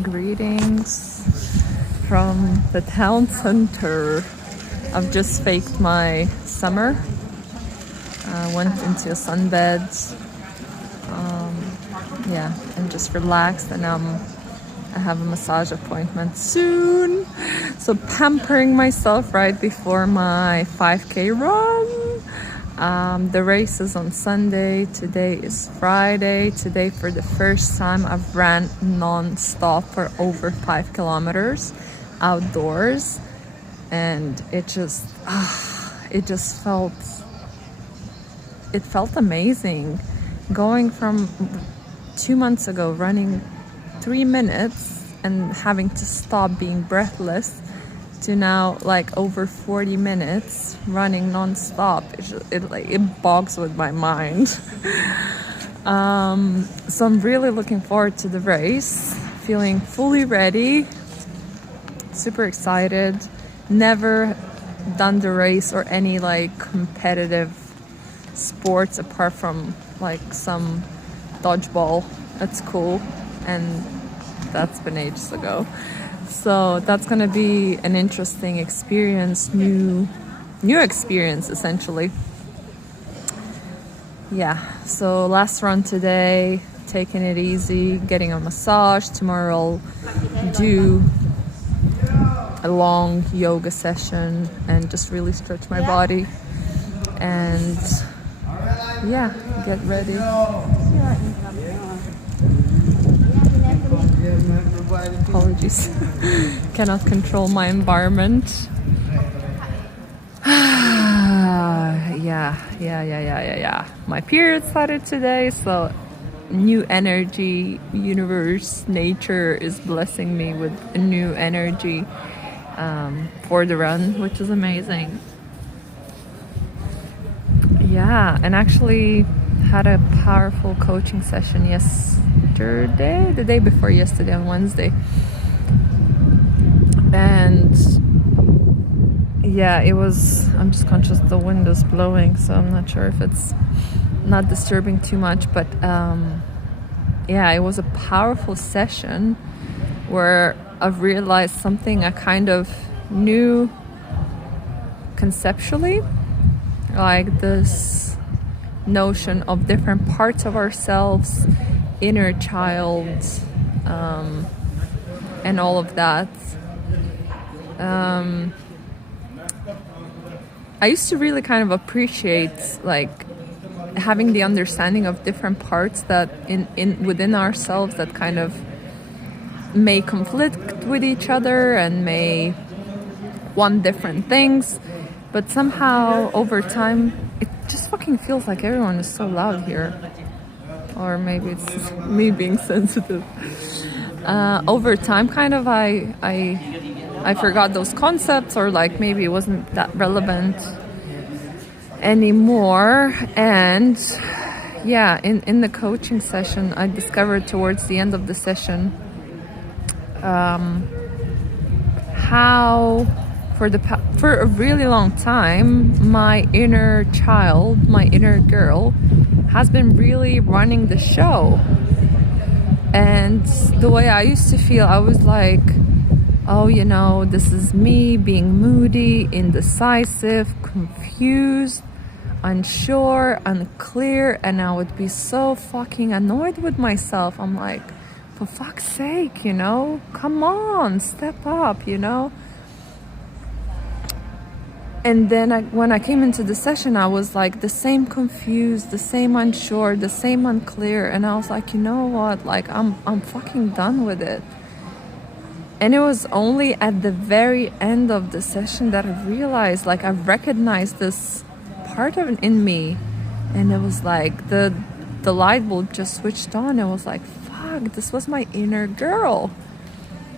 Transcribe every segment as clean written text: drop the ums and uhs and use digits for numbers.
Greetings from the town center. I've just faked my summer. Went into a sunbed. And just relaxed. And I have a massage appointment soon. So pampering myself right before my 5K run. The race is on Sunday. Today is Friday. Today, for the first time, I've ran non-stop for over 5 kilometers outdoors, and it felt amazing. Going from 2 months ago running 3 minutes and having to stop being breathless to now like over 40 minutes running non-stop. It bogs with my mind. So I'm really looking forward to the race, feeling fully ready, super excited. Never done the race or any like competitive sports apart from like some dodgeball at school, and that's been ages ago. So that's gonna be an interesting experience, new experience essentially. Yeah, so last run today, taking it easy, getting a massage. Tomorrow I'll do a long yoga session and just really stretch my body and get ready. Apologies. Cannot control my environment. Yeah. My period started today, so new energy, universe, nature is blessing me with a new energy for the run, which is amazing. Yeah, and actually had a powerful coaching session yesterday, the day before yesterday, on Wednesday. And yeah, I'm just conscious the wind is blowing, so I'm not sure if it's not disturbing too much, but it was a powerful session where I've realized something I kind of knew conceptually, like this notion of different parts of ourselves, inner child, and all of that. I used to really kind of appreciate like having the understanding of different parts that within ourselves that kind of may conflict with each other and may want different things, but somehow over time it just fucking feels like everyone is so loud here, or maybe it's me being sensitive. Over time kind of I forgot those concepts, or like maybe it wasn't that relevant anymore. And yeah, in the coaching session I discovered towards the end of the session how for a really long time my inner child, my inner girl, has been really running the show. And the way I used to feel, I was like, oh, this is me being moody, indecisive, confused, unsure, unclear, and I would be so fucking annoyed with myself. I'm like, for fuck's sake, come on, step up, And then when I came into the session, I was like the same confused, the same unsure, the same unclear, and I was like, you know what, like I'm fucking done with it. And it was only at the very end of the session that I realized, like, I recognized this part of it in me, and it was like the light bulb just switched on. It was like, fuck, this was my inner girl,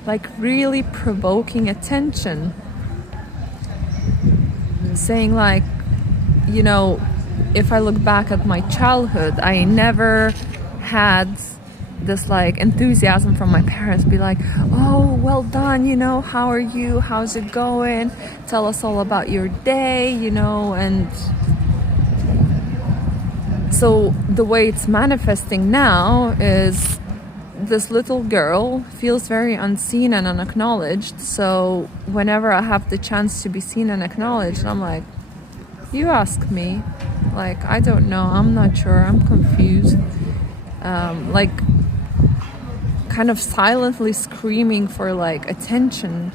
like really provoking attention, saying like, if I look back at my childhood, I never had this like enthusiasm from my parents, be like, oh, well done, how are you, how's it going, tell us all about your day, and so the way it's manifesting now is this little girl feels very unseen and unacknowledged. So whenever I have the chance to be seen and acknowledged, I'm like, you ask me. Like, I don't know, I'm not sure, I'm confused. Like, kind of silently screaming for like attention.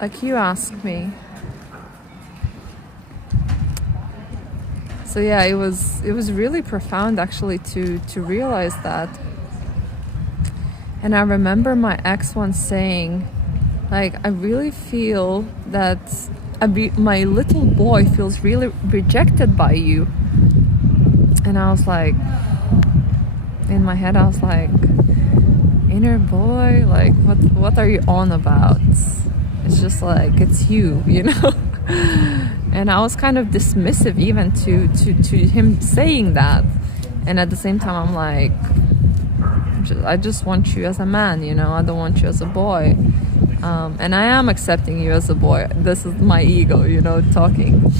Like, you ask me. So yeah, it was really profound actually to realize that. And I remember my ex once saying, like, I really feel that my little boy feels really rejected by you. And I was like, in my head I was like, inner boy, like what are you on about? It's just like, it's you know. And I was kind of dismissive even to him saying that. And at the same time, I'm like, I just want you as a man, you know, I don't want you as a boy. And I am accepting you as a boy. This is my ego, you know, talking.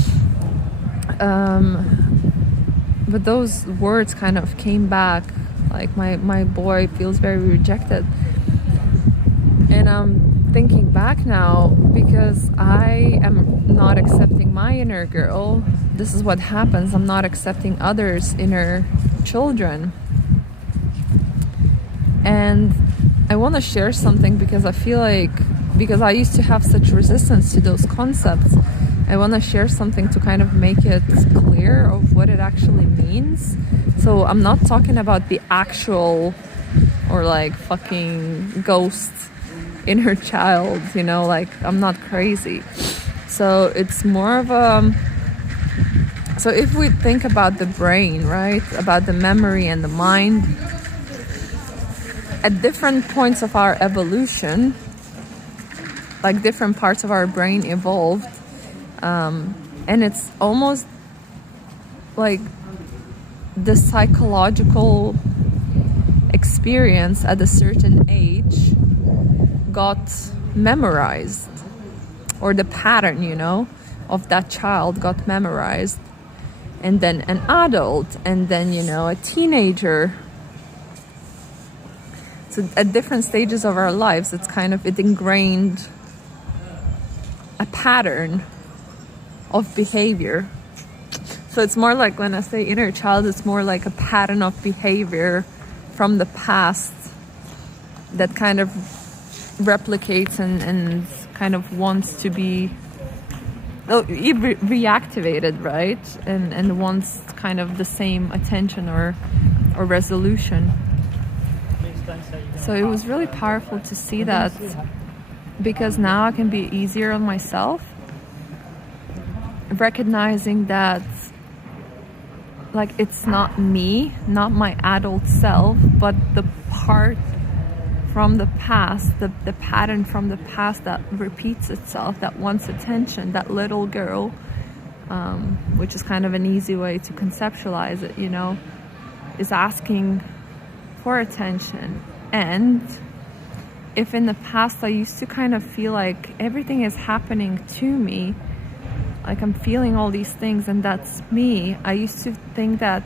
But those words kind of came back, like, my boy feels very rejected. And I'm thinking back now, because I am not accepting my inner girl, this is what happens. I'm not accepting others' inner children. And I want to share something because I feel like, because I used to have such resistance to those concepts, I want to share something to kind of make it clear of what it actually means. So I'm not talking about the actual or like fucking ghost inner child, you know, like, I'm not crazy. So it's more of a, so if we think about the brain, right, about the memory and the mind, at different points of our evolution, like, different parts of our brain evolved, and it's almost like the psychological experience at a certain age got memorized, or the pattern, you know, of that child got memorized, and then an adult, and then, you know, a teenager. So at different stages of our lives, it's kind of, it ingrained a pattern of behavior. So it's more like, when I say inner child, it's more like a pattern of behavior from the past that kind of replicates and kind of wants to be reactivated, right? And wants kind of the same attention or resolution. So it was really powerful to see that, because now I can be easier on myself, recognizing that, like, it's not me, not my adult self, but the part from the past, the pattern from the past that repeats itself, that wants attention, that little girl, which is kind of an easy way to conceptualize it, you know, is asking for attention. And if in the past I used to kind of feel like everything is happening to me, like I'm feeling all these things and that's me, I used to think that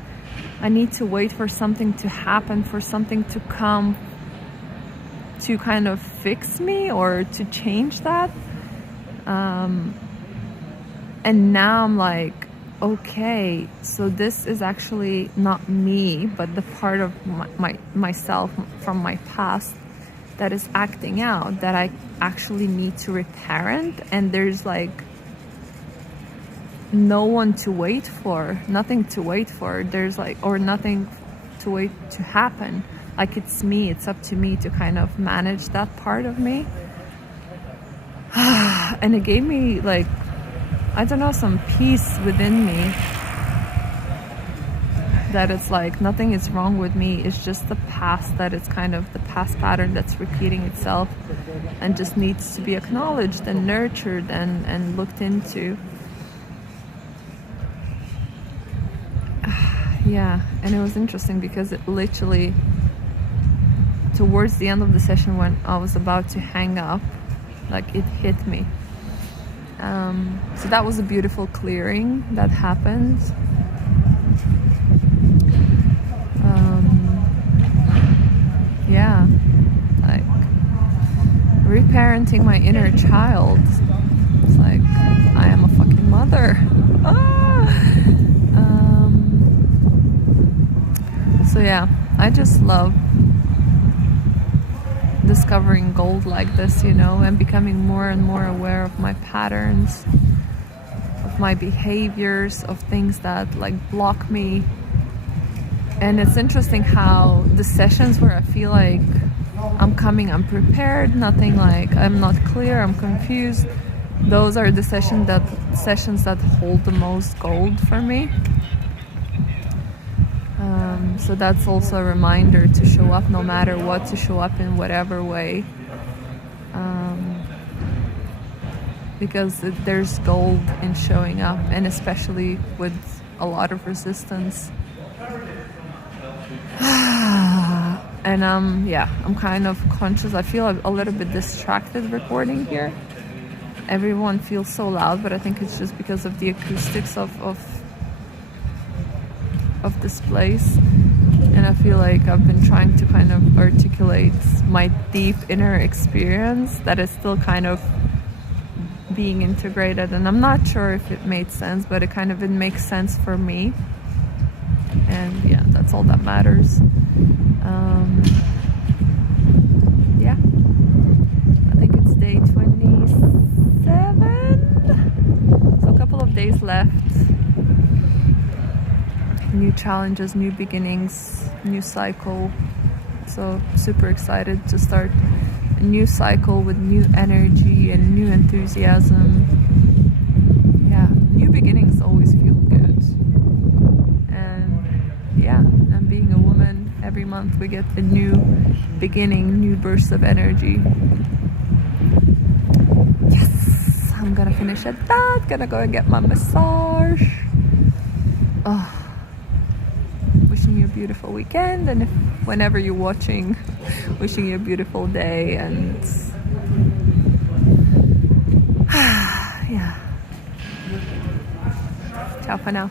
I need to wait for something to happen, for something to come to kind of fix me or to change that. And now I'm like, okay, so this is actually not me, but the part of myself from my past that is acting out, that I actually need to reparent. And there's like no one to wait for, nothing to wait for. There's like, or nothing to wait to happen. Like, it's me, it's up to me to kind of manage that part of me. And it gave me, like, I don't know, some peace within me, that it's like nothing is wrong with me. It's just the past, that it's kind of the past pattern that's repeating itself and just needs to be acknowledged and nurtured and looked into. Yeah, and it was interesting because it literally, towards the end of the session, when I was about to hang up, like, it hit me. So that was a beautiful clearing that happened. reparenting my inner child. It's like, I am a fucking mother. So yeah, I just love discovering gold like this, you know, and becoming more and more aware of my patterns, of my behaviors, of things that like block me. And it's interesting how the sessions where I feel like I'm coming unprepared, nothing, like I'm not clear, I'm confused, those are the sessions that hold the most gold for me. So that's also a reminder to show up no matter what, to show up in whatever way, because there's gold in showing up, and especially with a lot of resistance. And I'm kind of conscious. I feel a little bit distracted recording here. Everyone feels so loud, but I think it's just because of the acoustics of this place. And I feel like I've been trying to kind of articulate my deep inner experience that is still kind of being integrated, and I'm not sure if it made sense, but it makes sense for me. And yeah, that's all that matters. Yeah, I think it's day 27, so a couple of days left. New challenges, new beginnings, new cycle. So super excited to start a new cycle with new energy and new enthusiasm. Yeah, new beginnings always feel good. And yeah, and being a woman, every month we get a new beginning, new burst of energy. Yes, I'm gonna finish at that, gonna go and get my massage. Oh, wishing you a beautiful weekend, and whenever you're watching, wishing you a beautiful day, and yeah. Ciao for now.